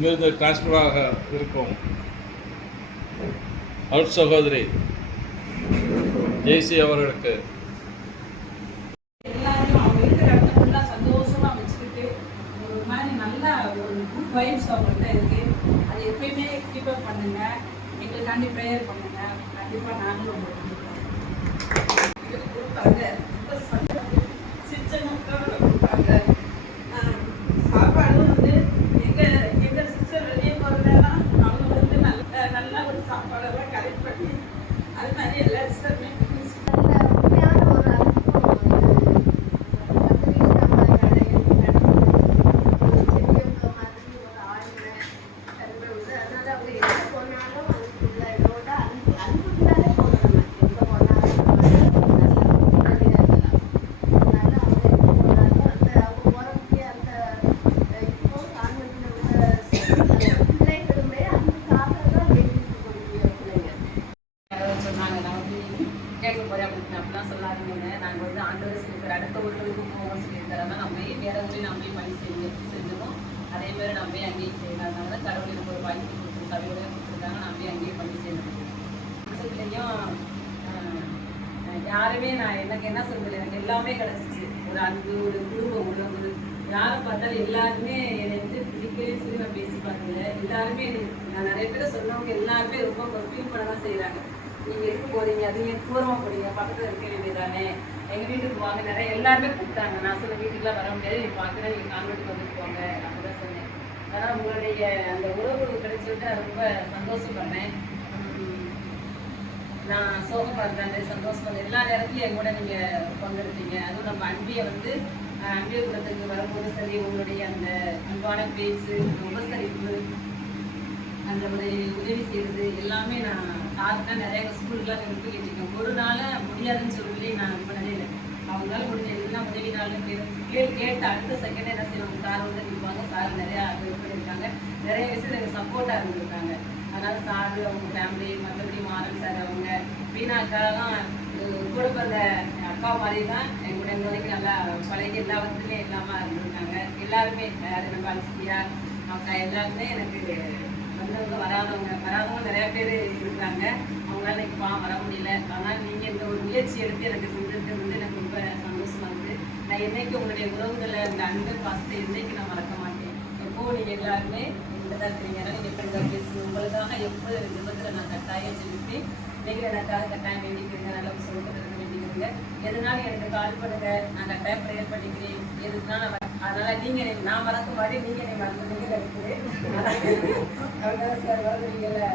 இங்கிருந்து டிரான்ஸ்ஃபராக இருக்கும் அருட் சகோதரி ஜெய்சி அவர்களுக்கு எல்லாரும் அவங்க இருக்கிற இடத்த ஃபுல்லாக சந்தோஷமாக வச்சுக்கிட்டு ஒரு மாதிரி நல்லா ஒரு குட் வைப்ஸ் அவங்கள்ட்ட இருக்கு. அது எப்பயுமே கீப்பப் பண்ணுங்க. எங்களுக்காண்டி ப்ரேயர் பண்ணுங்க. கண்டிப்பாக நாங்களும் உங்களுக்கு கொடுப்பாங்க. கொடுப்பாங்க சாப்பாடும் வந்து எங்கள் சிஸ்டர் வெளியே போகிறதெல்லாம் அவங்க வந்து நல்லா ஒரு சாப்பாடெல்லாம் கரெக்ட் பண்ணி அது மாதிரி எல்லா சிஸ்டருமே கேட்க போகிறேன் அப்படின்னு அப்படிலாம் சொல்லாதீங்க. நாங்கள் வந்து ஆண்டவர் சொல்லியிருக்கிற அடுத்த ஊர்களுக்கும் போவோம்னு சொல்லியிருக்காருன்னா நம்ம வேற ஊரில் நம்மளே பணி செஞ்சிடும். அதே மாதிரி நம்மளே அங்கேயும் செய்யலாம். அதனால தான் கடவுள் எனக்கு ஒரு வாய்ப்பு கொடுத்து சபையோட கொடுத்துருக்காங்க. நம்மளே அங்கேயே பணி செய்யணும். யாருமே நான் எனக்கு என்ன சொல்றது, எனக்கு எல்லாமே கிடச்சிச்சு. ஒரு அன்பு, ஒரு குடும்பம், உணவு, யாரை பார்த்தாலும் எல்லாருமே என்னை வந்து பிடிக்கவே சொல்லி நான் பேசி பார்த்ததில்ல. எல்லாருமே நான் நிறைய பேர் சொன்னவங்க எல்லாருமே ரொம்ப ஃபீல் பண்ண தான் செய்கிறாங்க. நீங்கள் எதுக்கு போகிறீங்க, அது தூரமாக போகிறீங்க, பக்கத்தில் இருக்க வேண்டியதானே, எங்கள் வீட்டுக்கு வாங்க, நிறைய எல்லாருமே கூப்பிட்டாங்க. நான் சொன்ன வீட்டுக்குலாம் வர முடியாது, நீ பார்க்குறேன், நீங்கள் கான்வெண்ட்டுக்கு வந்துட்டு போங்க அப்படிதான் சொன்னேன். ஆனால் உங்களுடைய அந்த உறவு கிடைச்சிட்டு நான் ரொம்ப சந்தோஷப்படுறேன். நான் சோகப்படுறேன், சந்தோஷம் எல்லா நேரத்துலையும் என் கூட நீங்கள் பங்கெடுத்தீங்க. அதுவும் நம்ம அன்பியை வந்து அன்பிய கூடத்துக்கு வரும்போது சரி, உங்களுடைய அந்த அன்பான பேச்சு, உபசரிப்பு, அந்த ஒரு உதவி செய்கிறது எல்லாமே நான் சார்ட்டா நிறைய ஸ்கூலுக்குலாம் விருப்பி கேட்டிருக்கேன். ஒரு நாள் முடியாதுன்னு சொல்லி நான் இது பண்ணதே இல்லை. அவங்களால முடிஞ்ச எல்லாம் உதவினாலும் கேட்டு அடுத்த செகண்ட் என்ன செய்வாங்க, சார் வந்து நிற்பாங்க. சார் நிறையா ஹெல்ப் பண்ணியிருக்காங்க, நிறைய விஷயம் எனக்கு சப்போர்ட்டாக இருந்திருக்காங்க. அதனால் சார், அவங்க ஃபேமிலி, மற்றபடி மாறன் சார், அவங்க வீணாக்காலாம் கூட பிறந்த அக்கா மாதிரி தான் என் கூட இந்த வரைக்கும் நல்லா பழகி எல்லா வசதியுமே இல்லாமல் இருந்திருக்காங்க. எல்லாருமே நம்ம அலசியா அக்கா எல்லாருமே எனக்கு வந்தவங்க வராதவங்க நிறைய பேர் இருக்கிறாங்க. அவங்களால இன்னைக்கு வர முடியல. ஆனால் நீங்கள் இந்த ஒரு முயற்சி எடுத்து எனக்கு செஞ்சது வந்து எனக்கு ரொம்ப சந்தோஷமா இருக்குது. நான் என்னைக்கு உங்களுடைய உறவுகளை இந்த அன்பு பாசத்தை என்னைக்கு நான் மறக்க மாட்டேன். எப்போது நீங்கள் எல்லாருமே தான் இருக்கிறீங்க. நீங்கள் எப்படி பேசுங்க, உங்களுக்காக எப்போது விபத்தில் நான் கட்டாயம் சொல்லிப்பேன். நீங்கள் எனக்காக கட்டாயம் வேண்டிக்கிறீங்க, நல்ல சொல்லுறதுக்கு வேண்டிக்கிறீங்க. எதுனாலும் எனக்கு கால் பண்ணுங்க, நான் கட்டாயம் ப்ரேயர் பண்ணிக்கிறேன். எதுக்குனாலும் அதனால நீங்கள் நான் மறக்க மாதிரி நீங்கள் மறந்துட்டீங்கன்னு நினைக்கிறேன். அதனால சார் வருவீங்கல்ல.